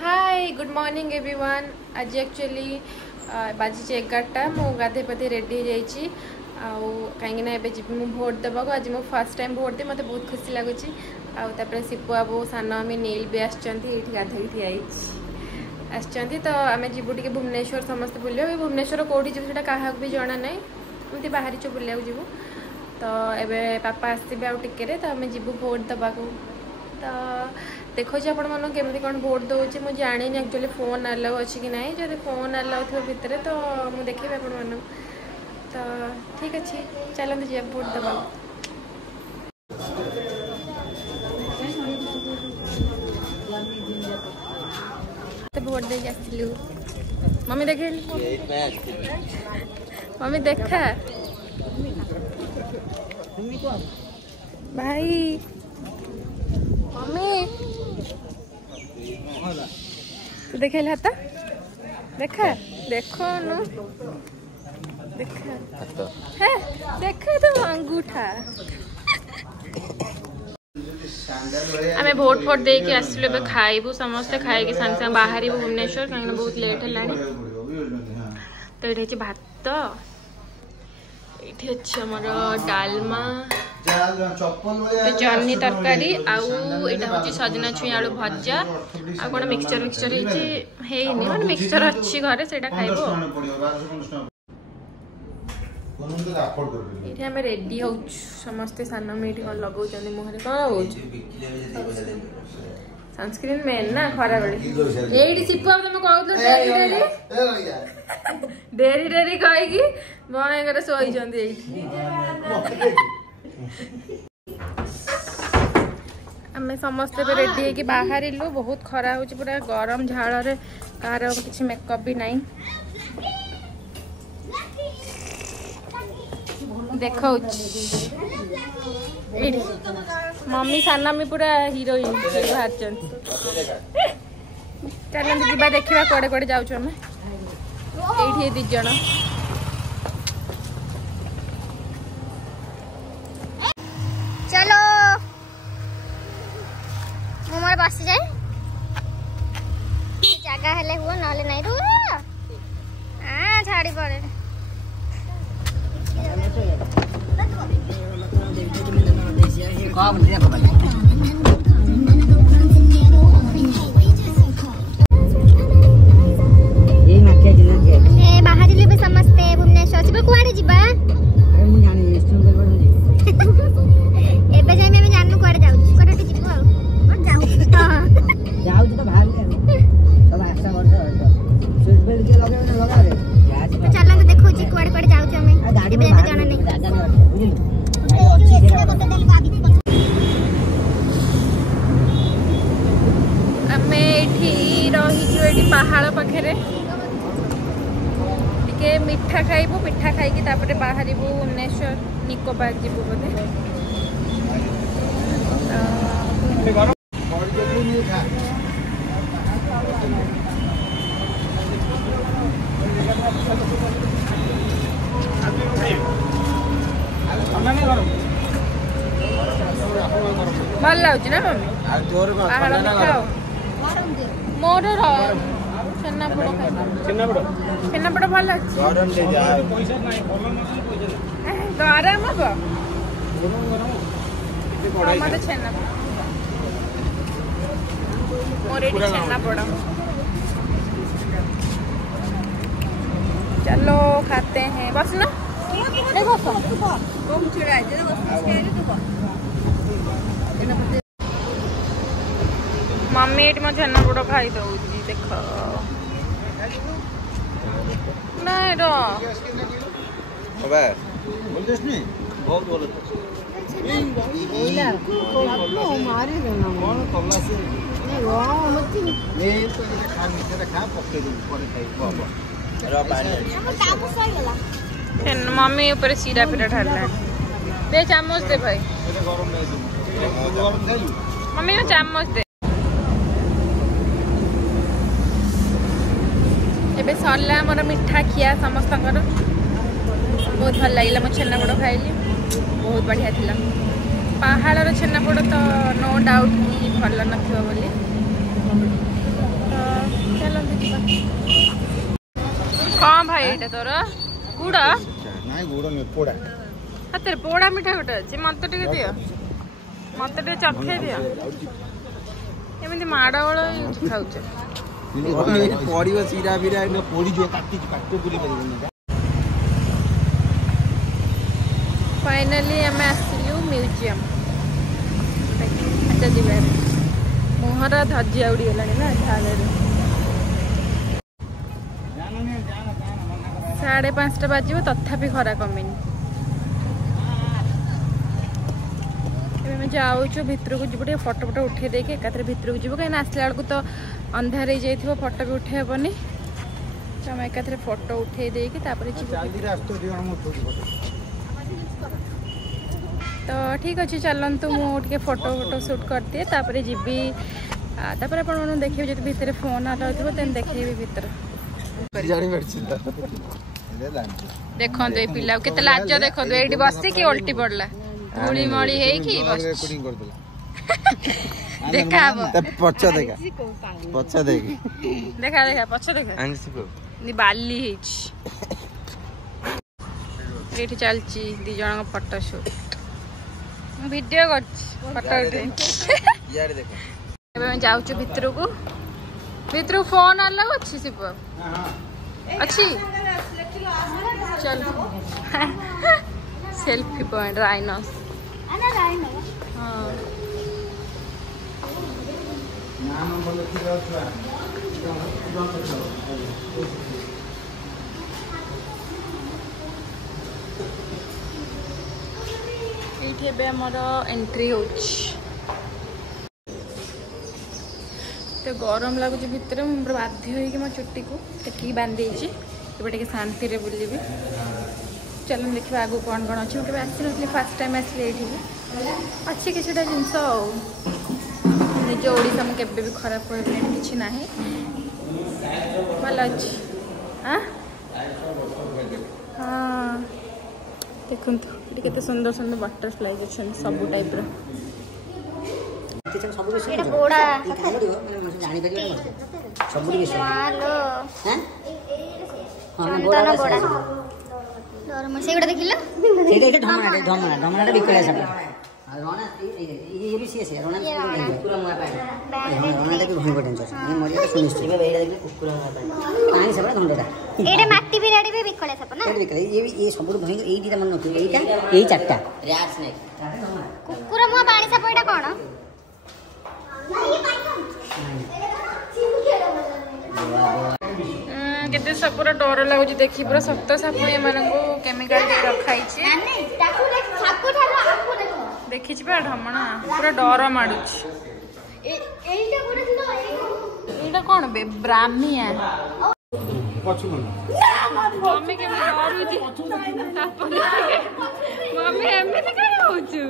Hi good morning everyone. आज actually बाजी 11टा मु गाधे पाधे रेडी हो जाइए कहीं जी भोट देवा आज मो फर्स्ट टाइम भोट दे मत बहुत खुशी लगुच। आपर सिपु बाबू सान मम्मी नील भी आसछंती गाधे ठिया तो आम जीवु टे भुवनेश्वर समस्त बुले भुवनेश्वर कौटी जीव से क्या भी जना ना एमती बाहरी बुलिया जीवु तो एबे पापा आसबे आउ टिके तो आम जीवु भोट देवा तो देखो आपण मन केमती कौन भोट दौर मुझे जानी एक्चुअली फोन अलाउ अच्छी कि ना जब फोन अलाउ थो भितर तो मुझे देखी आपण मन तो ठीक अच्छे चलते जी भोट देवा। भोट दे आसलु मम्मी देखे मम्मी देखा भाई मम्मी तू देखे तो देखा देखो नु देखा है देखा तो अंगूठा आमे भोट फोट दे के आसलु बे खाइबु समस्त खाइ के संग संग बाहरी भुवनेश्वर कहीं बहुत लेट हलानी तो ये भात ये हमर डालमा जन्नी तरकारी आउ सजना छुई आलू भजा आ कौन मिक्सचर मिक्सचर है मिक्सचर अच्छी घरे से खाइबो। ये आम रेडी हो समस्ते सान में लगो मुहर कौन सनस्क्रीन मेन ना खरा बेले ये सिपु तुम कह डेरी डेरी कहीकि बन शोई आम समस्ते रेडी है बाहर बहुत खरा हो पूरा गरम झाड़ रे कार किसी मेकअप भी नहीं देख मम्मी सान मम्मी पूरा हीरोइन बाहर चलते जा देखा कड़े कड़े जाऊँ आम ये दिज चलो मोर बस जाए जगह हेले हुआ नले नहीं रू हाँ छाड़ी पड़े बाहर समस्ते भुवनेश्वर कुआड़े जीवा पहाड़ पाखे टे मिठा खाइबू मिठा खाई तापर बाहर भुवनेश्वर निको पार्क जीवु बोधे भल लगुच ना मम्मी मोर छेनापोड़ भल गरम हम मत छेनापोड़ मोर ये छेनापोड़ चलो खाते हैं बस ना मम्मी ये छेनापोड़ खाई दौ देख नहीं बहुत मम्मी ऊपर सीरा पीरा ढाला दे चामच दे भाई मम्मी चामच दे एबे सरला मोर मिठा खिया समस्त बहुत भल लगे मो छेनापोड़ खाइली बहुत बढ़िया थिला पहाड़ छेनापोड़ तो नो डाउट कि भल न बोली तो एटा तोर गुड़ नाइ गुड़ नि पोड़ा हाथ पोड़ा मिठा गोटे अच्छे मत टे दियो मत टे चखे दियो एमती माड़गोल खाऊच पड़ो सीरा बीरा पड़ी जो काटी बुली फाइनली आम आसलु म्यूजियम जबार मुहर धजिया उड़ीगला ना झाड़ 5:30 बाजो तथापि खरा कमिनी जाऊँ भितर को जीव फटो फटो उठे देखे एकाथरे भितर को जीव कहीं आसला बेलू तो अंधार हो जाइए फटो भी उठे हेनी तो आम एकाथरे फटो उठे देके तो ठीक अच्छे चलतु मुझे फोटो शूट करदिए जीवी देखिए जो भितर फोन आलो थो देखे भितर देखो ये पिला के लाज देखो ये बसिकी उल्टी पड़ला धूली मली देखा पछ देखा पछ देखा बाली चलची दी जन फोटो शूट वीडियो कर फोटो उठे जाऊँ भितर को फोन आला अच्छी शिव अच्छी चल सेल्फी पॉइंट राइनस ये आमर एंट्री हो तो गरम लगुच भितर मुझे बाध्य हो मो चुट्टी को टेक बांधे टे शांति बुलि चल देखा आगू कौन कौन अच्छे मुझे आसी नी फास्ट टाइम आसली ये अच्छी किसी जिनस निज ओडिशा मुझे भी खराब कर कि ना भल अच्छी हाँ देखु केते सुंदर सुंदर बटरफ्लाई अच्छे सब टाइप केते सब पूरा डर लगुच देखी पूरा सप्त साप केमिकल रखाई देखी ढमणा पूरा डर माड़ुच एटा कौन बे ब्राह्मिया मम्मी के मम्मी एमती कहीं होचु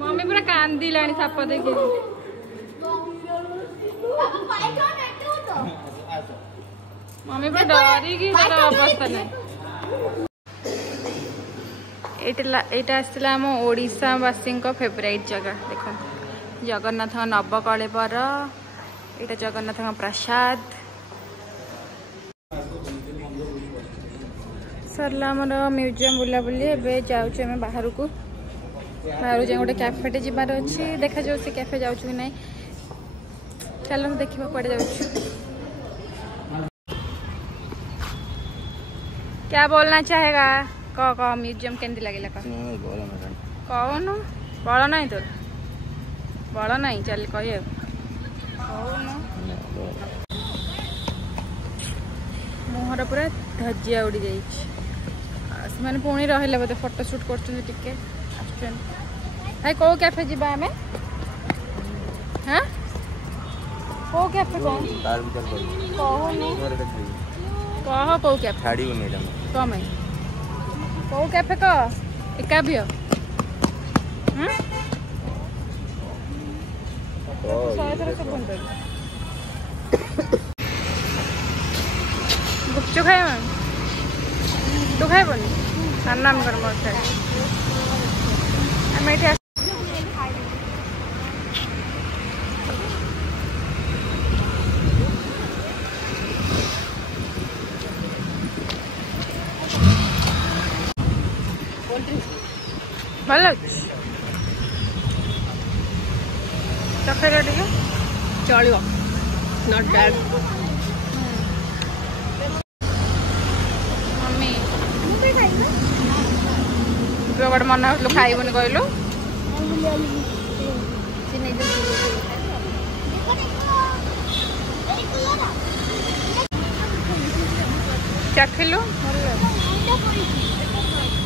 मम्मी पूरा कांदिलानी साप देखी मम्मी पूरा डरी की अवस्था नहीं एटा आसला आम ओडिशावासी फेवरेट जगह देख जगन्नाथ नवकलेवर एटा जगन्नाथ प्रसाद सरला आमर म्यूजियम बुलाबुली एवं जाऊँ बाहर को बाहर जाए गोटे कैफेटे जबार अच्छी देखा जाऊ से कैफे जाऊँ कि ना चलो देखा कड़े जाऊँ क्या बोलना चाहेगा कह म्यूजियम केमती लगे कौन बड़ ना तोर बड़ ना चल कह मुहर पूरा धजिया उड़ी जाने पुणी रही बोधे फोटो शूट कर भाई कौ कैफे जी आम हाँ कौ कैफे कह कौ कैफे कम कौ कैफे कह एकाव्य गुपचुप खाए तू खाइबनी नाम कर भल चखेला टिके चलो नॉट बैड। मम्मी गोटे मन हो खाइबुनि कहलु चखिलु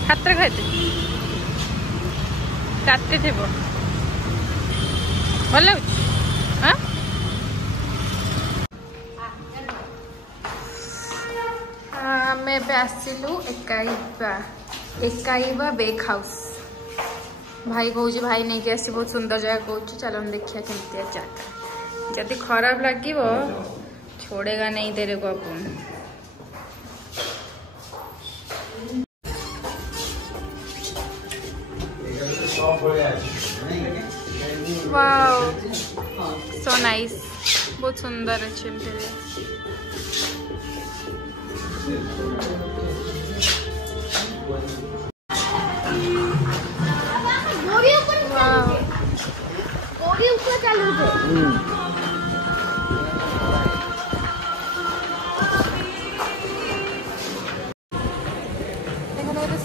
हाथ खाइते काटी थे भल हाँ आम आसलु एकाइबा बेक हाउस भाई कौच भाई नहीं आसी बहुत सुंदर जगह कौच चलो देखिए केमती जगह जदि खराब लगे छोड़ेगा नहीं तेरे को अपन वाओ सो नाइस बहुत सुंदर अच्छे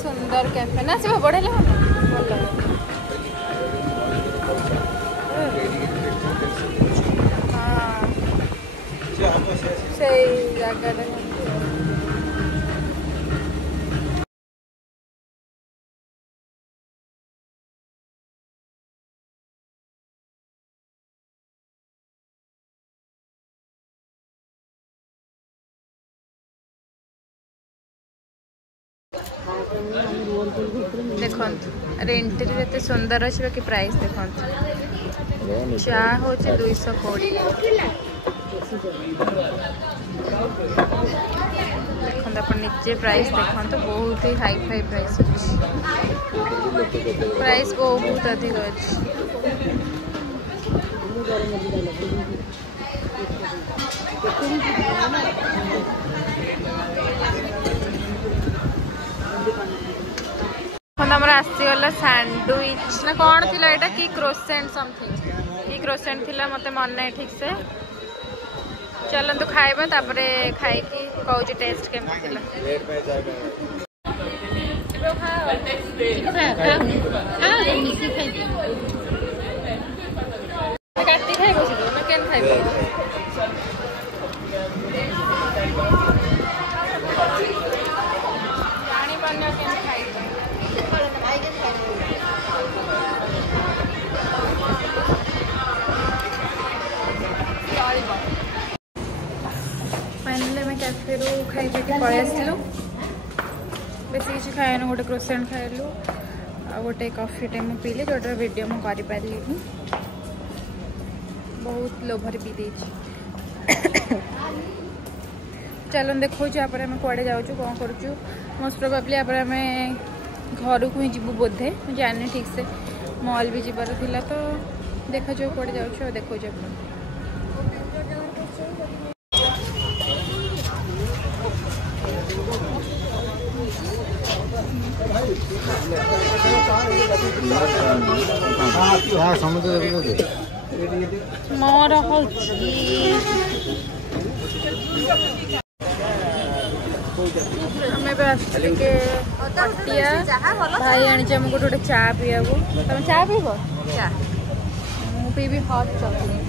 सुंदर कैफे ना से बढ़े देखो रेंटरी एते सुंदर अच्छे बाकी प्राइस देखो चा हो 220 देखो अपन नीचे प्राइस देखो तो बहुत ही हाई फाई प्राइस अच्छी प्राइस बहुत अधिक अच्छी हमर आसीगला सैंडविच ना कौन थी एटा कि क्रोसेंट समथिंग कि क्रोसेंट थिला मते मन नहीं ठीक से चलतु खाइबा तापरे खाई की कहू टेस्ट केमती थिला काटी खाइबो ना केन खाइबो जानी पाना केन खाइबो फाइनली मैं कैफे रू खाई पी पलि आसलु बेस किसी खाएन गोटे क्रोसेंट खाइलु आ गोटे कॉफी टे मुझे पीली जोटार वीडियो मुझे पारि बहुत लोभर पी दे चलो देखो आप कड़े जाऊँ कौन करूँ मोस्ट प्रोबेबली आप घर को ही जीवु बोधे जाने ठीक से मॉल भी जीवार थिला तो देखा जो कड़े जाऊँ देखो मोर पटिया भाई आनी हमको गोटे चा पीवा तुम चा पीब मु पीबी हट चॉकलेट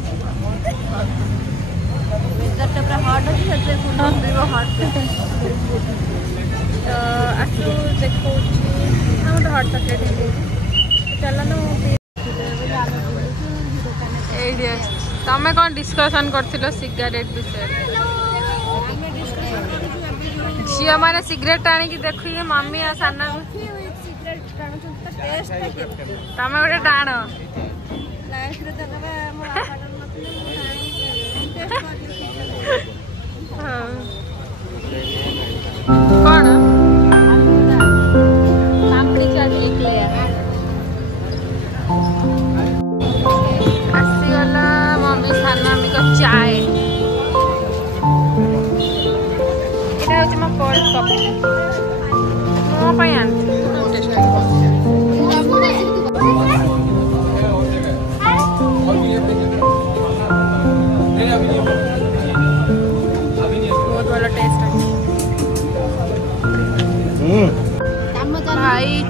तो आसू देखो गोटे हट चॉकलेट चलो तमें कौन डिस्कसन कर सिगारेट विषय झील मैंने सिगरेट टाणी देखिए मम्मी आ साना तमें गोटे टाण कौन आसीगला मम्मी साना चाय कोल्ड कॉफी मो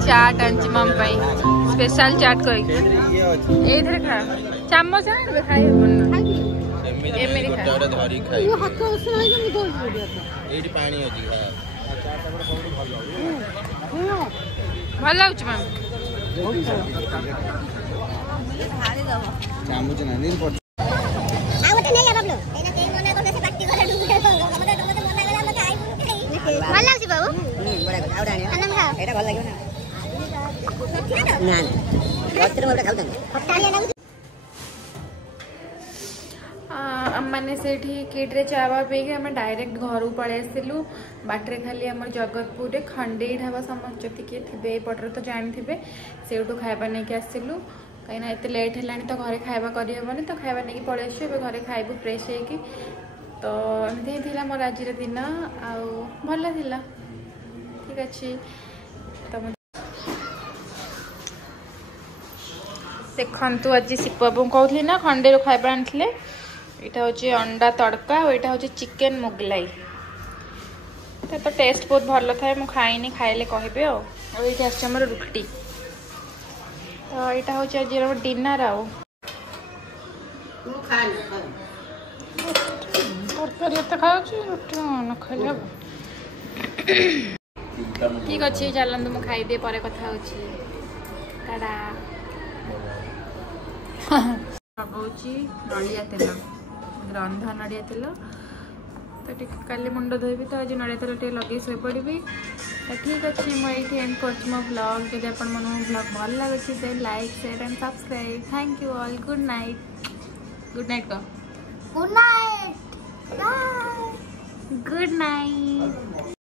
चाट आंची मम पाई स्पेशल चाट कोई ये अछि एथरे खा चामच आनबे खाई हबन एमे गोटा धरी खाई यो हाथ उसना नहीं दो एठी पानी अछि खा चाटा बड़ बहुत भलो भल लागछ मैम चामच ना नील पड़ आउटे नहीं बाबलो एना के मना करले से पार्टी करे डुबे तो मते मना गला मते आई बुनु खाई भल लागछ बाबू बड़ा गला आउटा आनी अनम खा एटा भल लागियो ना ना रात्री में खाउतन फटालिया लागछ मैंने से किड्रे चावा पे आम डायरेक्ट घर पलि आसलु बाटर खाली आम जगतपुर में खंडे ढाबा समस्त जी किए थे यपटर तो जानी से खाଇବା नहीं आसलु कहीं एत लेट है तो घरे खाଇବା करहबनी तो खाଇବା नहीं पलि आसु घरे खाइबू फ्रेश होगी तो एमती मोर आज दिन आउ भल थिला ठीक अच्छे तो देखु आज शिवबाबू कहली ना खंडे खाଇବା आनी यहाँ हूँ अंडा तड़का और यहाँ हूँ चिकेन मुगलाई तो टेस्ट बहुत भल थाए मुझे खाइनी खाइले कहबे ये आमर रुटी तो यहाँ हूँ आज डिनर आउ तरकारी एत खाऊँ रुटी न खाइले ठीक अच्छे चलते मुझे खाइदिए पर कथा टाटा लगाऊँ नड़िया तेल रंधा नड़िया तेल तो काली मुंड धोबी तो आज नड़िया तेल टे लगे शो पड़ी तो ठीक अच्छे मुझे एंड कर मो ब्लॉग जब आप ब्लॉग भल लगे then like share and subscribe thank you all good night का गुड नाइट गुड नाइट